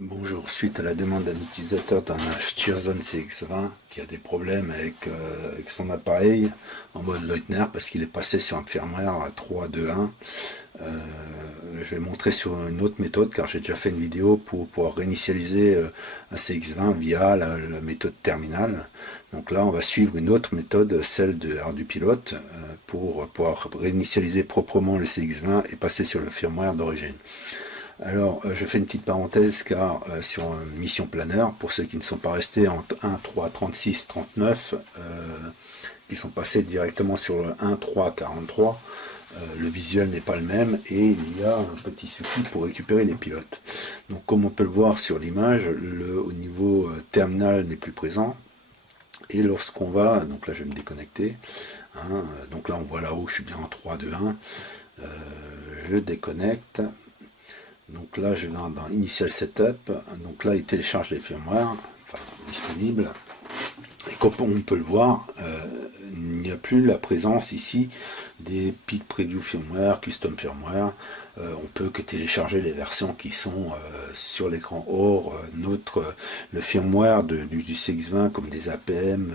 Bonjour, suite à la demande d'un utilisateur d'un Stirson CX20 qui a des problèmes avec son appareil en mode Leutner parce qu'il est passé sur un firmware 3.2.1, je vais montrer sur une autre méthode car j'ai déjà fait une vidéo pour pouvoir réinitialiser un CX20 via la méthode terminale. Donc là on va suivre une autre méthode, celle de ArduPilot, pour pouvoir réinitialiser proprement le CX20 et passer sur le firmware d'origine. Alors, je fais une petite parenthèse car sur Mission Planner, pour ceux qui ne sont pas restés entre 1, 3, 36, 39, qui sont passés directement sur le 1, 3, 43, le visuel n'est pas le même et il y a un petit souci pour récupérer les pilotes. Donc, comme on peut le voir sur l'image, au niveau terminal n'est plus présent. Et lorsqu'on va, donc là je vais me déconnecter, hein, donc là on voit là-haut, je suis bien en 3, 2, 1, je déconnecte. Donc là, je vais dans Initial Setup. Donc là, il télécharge les firmware, enfin, disponibles. Et comme on peut le voir, il n'y a plus la présence ici des Peak Preview Firmware, Custom Firmware. On peut que télécharger les versions qui sont sur l'écran. Or, le firmware du CX20, comme des APM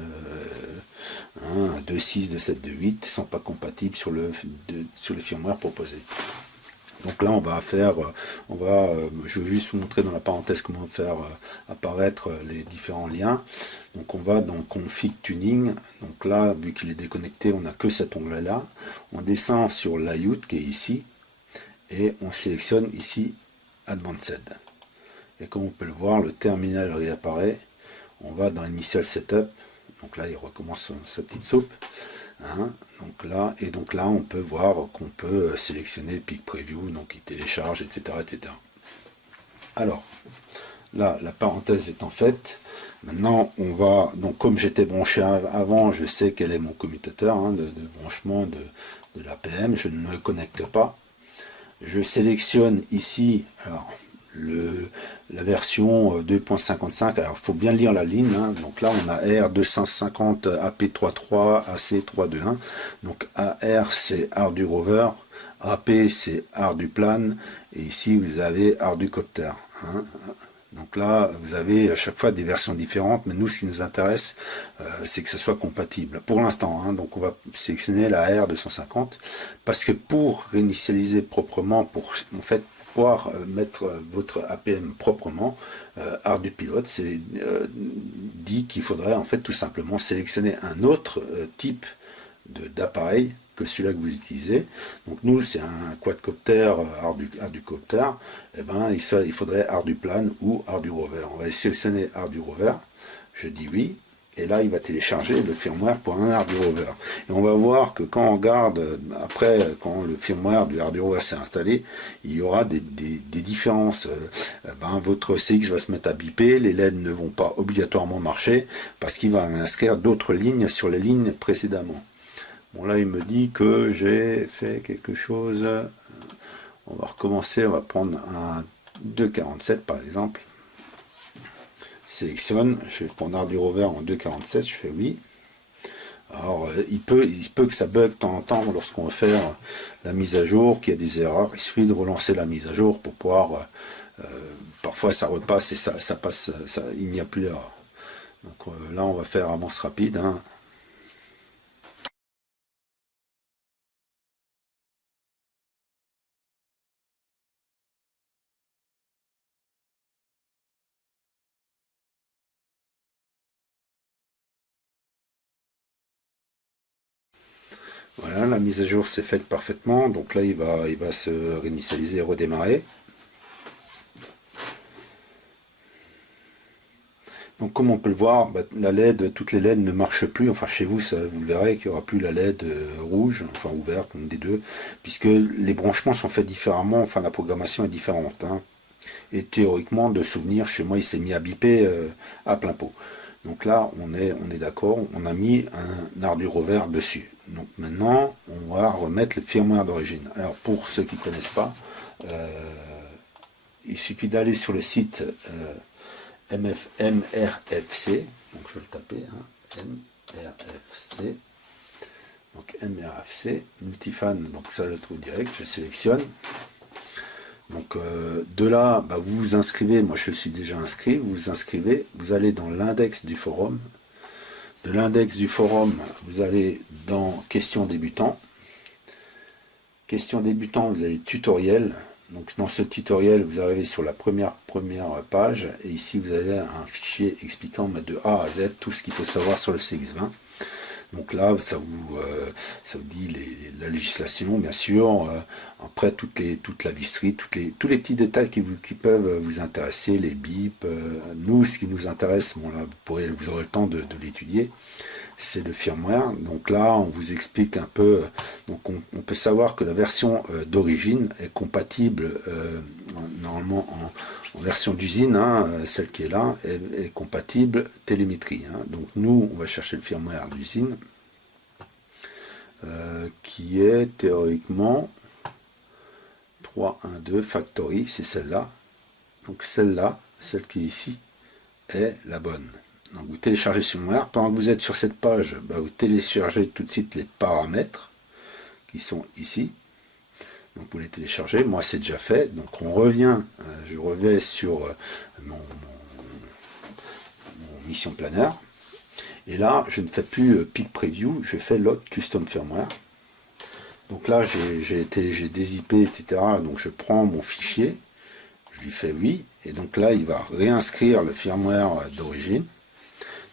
2.6, 2.7, 2.8, ne sont pas compatibles sur le firmware proposé. Donc là, je vais juste vous montrer dans la parenthèse comment faire apparaître les différents liens. Donc on va dans Config Tuning. Donc là, vu qu'il est déconnecté, on n'a que cet onglet-là. On descend sur Layout qui est ici et on sélectionne ici Advanced. Et comme on peut le voir, le terminal réapparaît. On va dans Initial Setup. Donc là, il recommence sa petite soupe. Hein, donc là, on peut voir qu'on peut sélectionner le Peak Preview, donc il télécharge, etc., etc. Alors, là, la parenthèse étant faite, maintenant, on va, donc comme j'étais branché avant, je sais quel est mon commutateur de branchement de l'APM, je ne me connecte pas. Je sélectionne ici, alors, la version 2.55, alors il faut bien lire la ligne, donc là on a R250 AP33 AC321, donc AR c'est Ardu Rover, AP c'est Ardu Plan, et ici vous avez Ardu Copter. Donc là, vous avez à chaque fois des versions différentes, mais nous, ce qui nous intéresse, c'est que ça soit compatible. Pour l'instant, donc on va sélectionner la R250, parce que pour réinitialiser proprement, pour en fait pouvoir mettre votre APM proprement, ArduPilot, c'est dit qu'il faudrait en fait tout simplement sélectionner un autre type d'appareil que celui-là que vous utilisez. Donc nous, c'est un quadcopter Arducopter. Et ben, il faudrait Arduplan ou ArduRover. On va sélectionner ArduRover. Je dis oui. Et là, il va télécharger le firmware pour un ArduRover. Et on va voir que quand on regarde, après, quand le firmware du ArduRover s'est installé, il y aura des différences. Votre CX va se mettre à biper, les LED ne vont pas obligatoirement marcher, parce qu'il va inscrire d'autres lignes sur les lignes précédemment. Bon, là, il me dit que j'ai fait quelque chose. On va recommencer. On va prendre un 2.47 par exemple. Sélectionne. Je vais prendre ArduRover en 2.47. Je fais oui. Alors, il peut que ça bug de temps en temps lorsqu'on va faire la mise à jour, qu'il y a des erreurs. Il suffit de relancer la mise à jour pour pouvoir. Parfois, ça repasse et ça passe. Il n'y a plus d'erreur. Donc là, on va faire avance rapide. Voilà, la mise à jour s'est faite parfaitement. Donc là, il va se réinitialiser et redémarrer. Donc comme on peut le voir, la LED, toutes les LED ne marchent plus. Enfin chez vous, vous verrez qu'il n'y aura plus la LED rouge, enfin ouverte, une des deux, puisque les branchements sont faits différemment. Enfin la programmation est différente. Et théoriquement, de souvenir, chez moi, il s'est mis à biper à plein pot. Donc là, on est d'accord, on a mis un ArduRover dessus. Donc maintenant, on va remettre le firmware d'origine. Alors pour ceux qui ne connaissent pas, il suffit d'aller sur le site MRFC, donc je vais le taper, MRFC, donc MRFC, Multifan, donc ça je le trouve direct, je sélectionne. Donc de là, bah, vous vous inscrivez, moi je suis déjà inscrit, vous vous inscrivez, vous allez dans l'index du forum. De l'index du forum, vous allez dans questions débutants. Questions débutants, vous avez tutoriel. Donc dans ce tutoriel, vous arrivez sur la première page et ici vous avez un fichier expliquant de A à Z tout ce qu'il faut savoir sur le CX20. Donc là, ça vous dit la législation, bien sûr. Après, toute la visserie, tous les petits détails qui peuvent vous intéresser, les bips. Nous, ce qui nous intéresse, bon là, vous aurez le temps de l'étudier, c'est le firmware. Donc là, on vous explique un peu. Donc on peut savoir que la version d'origine est compatible normalement en version d'usine, hein, celle qui est là, est compatible télémétrie. Hein. Donc nous, on va chercher le firmware d'usine qui est théoriquement 3.1.2 Factory, c'est celle-là. Donc celle-là, celle qui est ici, est la bonne. Donc vous téléchargez ce firmware. Pendant que vous êtes sur cette page, bah, vous téléchargez tout de suite les paramètres qui sont ici. Donc vous les téléchargez. Moi c'est déjà fait. Donc on revient, je reviens sur mon mission planner. Et là, je ne fais plus Peak Preview, je fais Load Custom Firmware. Donc là, j'ai des IP, etc. Donc je prends mon fichier, je lui fais oui, et donc là, il va réinscrire le firmware d'origine.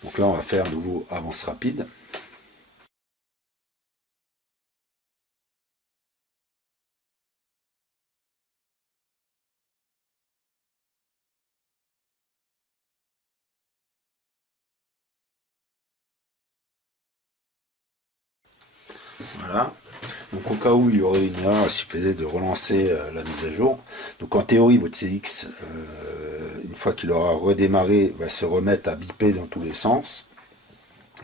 Donc là, on va faire nouveau avance rapide. Voilà. Donc au cas où il y aurait une erreur, il suffisait de relancer la mise à jour. Donc en théorie, votre CX, une fois qu'il aura redémarré, va se remettre à biper dans tous les sens.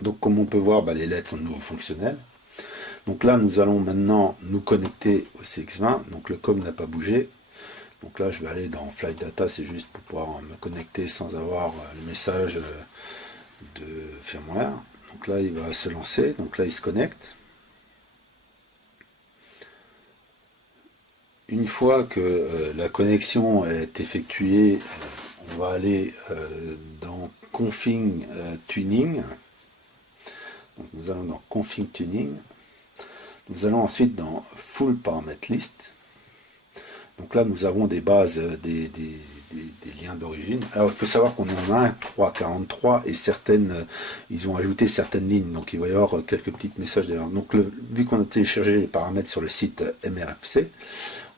Donc comme on peut voir, bah, les LED sont de nouveau fonctionnels. Donc là, nous allons maintenant nous connecter au CX20. Donc le COM n'a pas bougé. Donc là, je vais aller dans Flight Data, c'est juste pour pouvoir me connecter sans avoir le message de firmware. Donc là, il va se lancer. Donc là, il se connecte. Une fois que la connexion est effectuée, on va aller dans Config Tuning. Donc nous allons dans Config Tuning. Nous allons ensuite dans Full Parameter List. Donc là, nous avons des bases, des liens d'origine. Alors, il faut savoir qu'on est en 1.3.43 et certaines, ils ont ajouté certaines lignes. Donc, il va y avoir quelques petits messages d'erreur. Donc, vu qu'on a téléchargé les paramètres sur le site MRFC,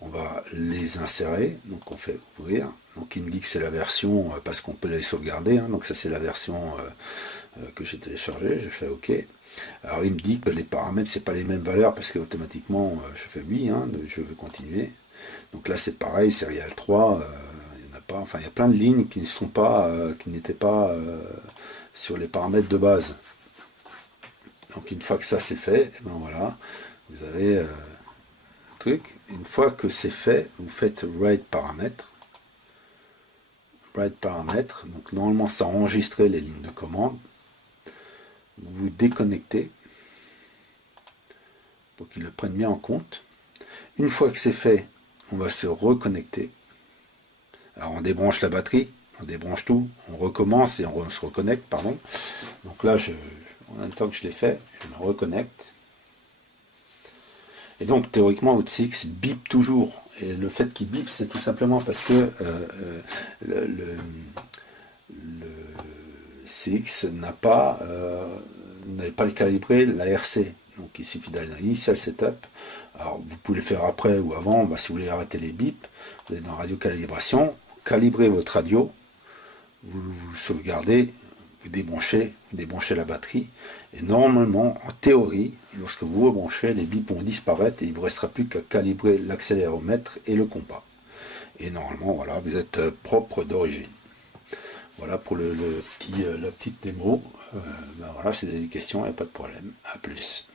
on va les insérer. Donc, on fait ouvrir. Donc, il me dit que c'est la version, parce qu'on peut les sauvegarder. Hein, donc, ça, c'est la version que j'ai téléchargée. Je fais OK. Alors, il me dit que les paramètres, c'est pas les mêmes valeurs parce qu'automatiquement, je fais oui, hein, je veux continuer. Donc là c'est pareil, Serial 3, il n'y en a pas, enfin il y a plein de lignes qui ne sont pas, qui n'étaient pas sur les paramètres de base. Donc une fois que ça c'est fait, et ben voilà, vous avez le truc. Une fois que c'est fait, vous faites write paramètres. Write paramètres, donc normalement ça a enregistré les lignes de commande. Vous vous déconnectez pour qu'il le prenne bien en compte. Une fois que c'est fait, on va se reconnecter. Alors on débranche la batterie, on débranche tout, on recommence et on se reconnecte, pardon. Donc là, en même temps que je l'ai fait, je me reconnecte. Et donc théoriquement, votre CX bip toujours. Et le fait qu'il bip, c'est tout simplement parce que le CX n'avait pas calibré la RC. Donc il suffit d'aller dans Initial Setup. Alors vous pouvez le faire après ou avant, bah, si vous voulez arrêter les bips, vous allez dans Radio Calibration, calibrez votre radio, vous sauvegardez, vous débranchez la batterie, et normalement, en théorie, lorsque vous rebranchez, les bips vont disparaître et il ne vous restera plus qu'à calibrer l'accéléromètre et le compas. Et normalement, voilà, vous êtes propre d'origine. Voilà pour la petite démo. Ben voilà, c'est des questions, il n'y a pas de problème. À plus.